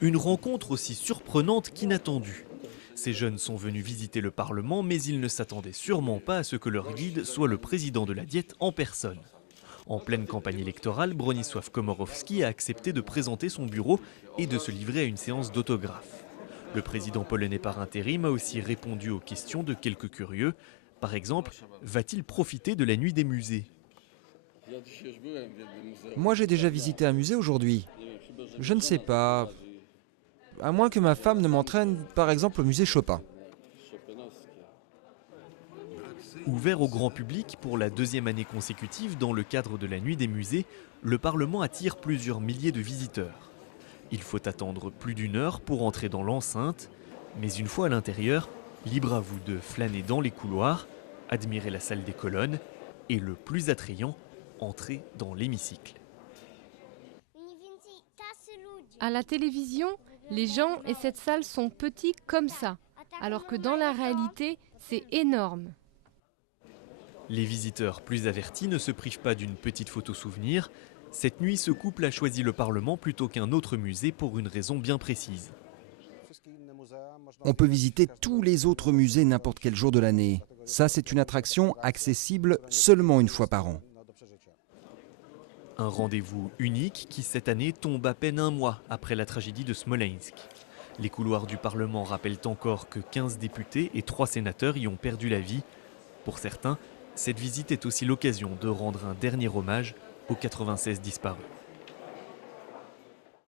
Une rencontre aussi surprenante qu'inattendue. Ces jeunes sont venus visiter le Parlement, mais ils ne s'attendaient sûrement pas à ce que leur guide soit le président de la Diète en personne. En pleine campagne électorale, Bronisław Komorowski a accepté de présenter son bureau et de se livrer à une séance d'autographes. Le président polonais par intérim a aussi répondu aux questions de quelques curieux. Par exemple, va-t-il profiter de la nuit des musées ? Moi, j'ai déjà visité un musée aujourd'hui. Je ne sais pas. À moins que ma femme ne m'entraîne, par exemple, au musée Chopin. Ouvert au grand public pour la deuxième année consécutive dans le cadre de la Nuit des musées, le Parlement attire plusieurs milliers de visiteurs. Il faut attendre plus d'une heure pour entrer dans l'enceinte, mais une fois à l'intérieur, libre à vous de flâner dans les couloirs, admirer la salle des colonnes et le plus attrayant, entrer dans l'hémicycle. À la télévision, les gens et cette salle sont petits comme ça, alors que dans la réalité, c'est énorme. Les visiteurs plus avertis ne se privent pas d'une petite photo souvenir. Cette nuit, ce couple a choisi le Parlement plutôt qu'un autre musée pour une raison bien précise. On peut visiter tous les autres musées n'importe quel jour de l'année. Ça, c'est une attraction accessible seulement une fois par an. Un rendez-vous unique qui, cette année, tombe à peine un mois après la tragédie de Smolensk. Les couloirs du Parlement rappellent encore que 15 députés et 3 sénateurs y ont perdu la vie. Pour certains, cette visite est aussi l'occasion de rendre un dernier hommage aux 96 disparus.